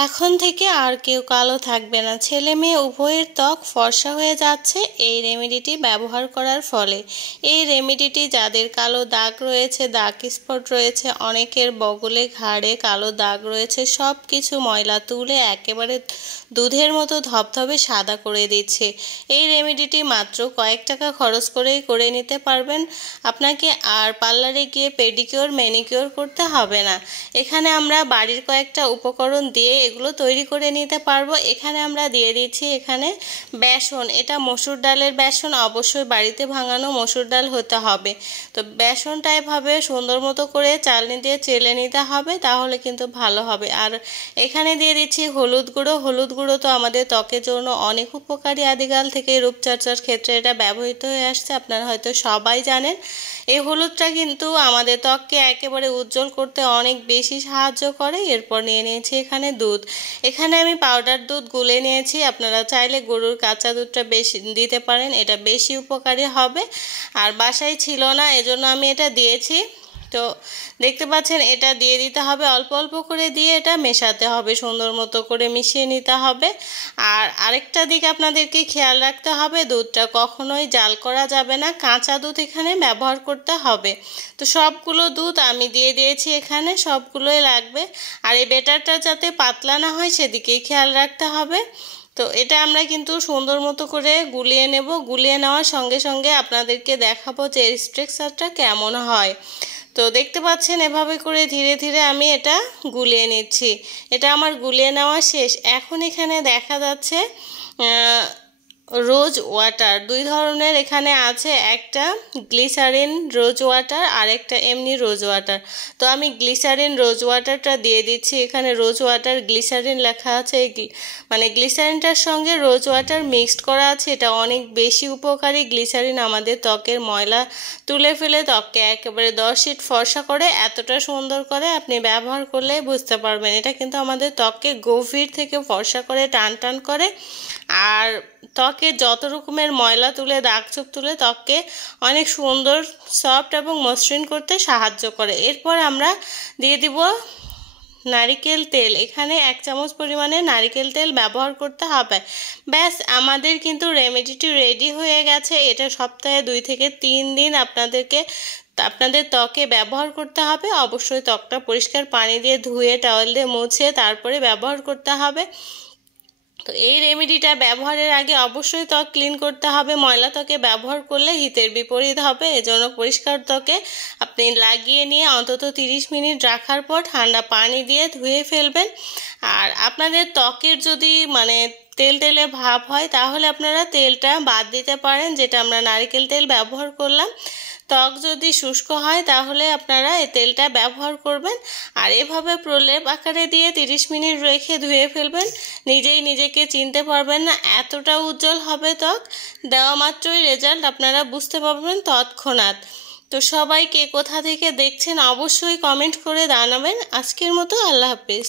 এখন থেকে আর কেউ কালো থাকবে না। ছেলে মেয়ে উভয়ের ত্বক ফর্সা হয়ে যাচ্ছে এই রেমেডিটি ব্যবহার করার ফলে। এই রেমেডিটি যাদের কালো দাগ রয়েছে, দাগ স্পট রয়েছে, অনেকের বগলে ঘাড়ে কালো দাগ রয়েছে, সব কিছু ময়লা তুলে একেবারে দুধের মতো ধবধবে সাদা করে দিচ্ছে। এই রেমেডিটি মাত্র কয়েক টাকা খরচ করেই করে নিতে পারবেন। আপনাকে আর পার্লারে গিয়ে পেডিকিওর ম্যানিকিওর করতে হবে না। এখানে আমরা বাড়ির কয়েকটা উপকরণ দিয়ে এগুলো তৈরি করে নিতে পারবো। এখানে আমরা দিয়ে দিচ্ছি এখানে বেসন। এটা মসুর ডালের বেসন, অবশ্যই বাড়িতে ভাঙানো মসুর ডাল হতে হবে। তো বেসনটা এভাবে সুন্দর মতো করে চালনি দিয়ে চেলে নিতে হবে, তাহলে কিন্তু ভালো হবে। আর এখানে দিয়ে দিচ্ছি হলুদ গুঁড়ো। হলুদ গুঁড়ো তো আমাদের ত্বকের জন্য অনেক উপকারী, আদিকাল থেকে রূপচর্চার ক্ষেত্রে এটা ব্যবহৃত হয়ে আসছে, আপনারা হয়তো সবাই জানেন। এই হলুদটা কিন্তু আমাদের ত্বককে একেবারে উজ্জ্বল করতে অনেক বেশি সাহায্য করে। এরপর নিয়ে নিয়েছি এখানে দুধ। এখানে আমি পাউডার দুধ গুলে নিয়েছি, আপনারা চাইলে গরুর কাঁচা দুধটা বেশি দিতে পারেন, এটা বেশি উপকারী হবে। আর বাসায় ছিল না, এজন্য আমি এটা দিয়েছি। তো দেখতে পাচ্ছেন এটা দিয়ে দিতে হবে, অল্প অল্প করে দিয়ে এটা মেশাতে হবে, সুন্দর মতো করে মিশিয়ে নিতে হবে। আর আরেকটা দিক আপনাদেরকে খেয়াল রাখতে হবে, দুধটা কখনোই জাল করা যাবে না, কাঁচা দুধ এখানে ব্যবহার করতে হবে। তো সবগুলো দুধ আমি দিয়ে দিয়েছি, এখানে সবগুলোই লাগবে। আর এই ব্যাটারটা যাতে পাতলা না হয় সেদিকেই খেয়াল রাখতে হবে। তো এটা আমরা কিন্তু সুন্দর মতো করে গুলিয়ে নেব। গুলিয়ে নেওয়ার সঙ্গে সঙ্গে আপনাদেরকে দেখাবো যে এর স্ট্রাকচারটা কেমন হয়। তো দেখতে পাচ্ছেন এভাবে করে ধীরে ধীরে আমি এটা গুলিয়ে নিচ্ছি। এটা আমার গুলিয়ে নেওয়া শেষ। এখন এখানে দেখা যাচ্ছে রোজ ওয়াটার, দুই ধরনের এখানে আছে, একটা গ্লিসারিন রোজ ওয়াটার আর একটা এমনি রোজ ওয়াটার। তো আমি গ্লিসারিন রোজ ওয়াটারটা দিয়ে দিচ্ছি। এখানে রোজ ওয়াটার গ্লিসারিন লেখা আছে, মানে গ্লিসারিনটার সঙ্গে রোজ ওয়াটার মিক্সড করা আছে। এটা অনেক বেশি উপকারী। গ্লিসারিন আমাদের ত্বকের ময়লা তুলে ফেলে ত্বককে একেবারে 10 শীট ফর্সা করে, এতটা সুন্দর করে, আপনি ব্যবহার করলে বুঝতে পারবেন। এটা কিন্তু আমাদের ত্বককে গভীর থেকে ফর্সা করে, টান টান করে, আর ত্বকের যত রকমের ময়লা তুলে, দাগছোপ তুলে ত্বককে অনেক সুন্দর, সফট এবং মসৃণ করতে সাহায্য করে। এরপর আমরা দিয়ে দিব নারিকেল তেল। এখানে 1 চামচ পরিমাণে নারিকেল তেল ব্যবহার করতে হবে। ব্যাস, আমাদের কিন্তু রেমেডিটি রেডি হয়ে গেছে। এটা সপ্তাহে 2 থেকে 3 দিন আপনাদের ত্বকে ব্যবহার করতে হবে। অবশ্যই ত্বকটা পরিষ্কার পানি দিয়ে ধুয়ে, টাওয়েল দিয়ে মুছে তারপরে ব্যবহার করতে হবে। তো এই রেমেডিটা ব্যবহারের আগে অবশ্যই ত্বক ক্লিন করতে হবে। ময়লা ত্বকে ব্যবহার করলে হিতের বিপরীত হবে। এজন্য পরিষ্কার ত্বকে আপনি লাগিয়ে নিয়ে অন্তত 30 মিনিট রাখার পর ঠান্ডা পানি দিয়ে ধুয়ে ফেলবেন। আর আপনাদের ত্বকের যদি তেল তেলে ভাব হয়, তাহলে আপনারা তেলটা বাদ দিতে পারেন, যেটা আমরা নারকেল তেল ব্যবহার করলাম। ত্বক যদি শুষ্ক হয় তাহলে আপনারা এই তেলটা ব্যবহার করবেন। আর এভাবে প্রলেপ আকারে দিয়ে 30 মিনিট রেখে ধুয়ে ফেলবেন। নিজেই নিজেকে চিনতে পারবেন না, এতটা উজ্জ্বল হবে ত্বক। দেওয়া মাত্রই রেজাল্ট আপনারা বুঝতে পারবেন তৎক্ষণাৎ। তো সবাই কে কোথা থেকে দেখছেন অবশ্যই কমেন্ট করে জানাবেন। আজকের মতো আল্লাহ হাফেজ।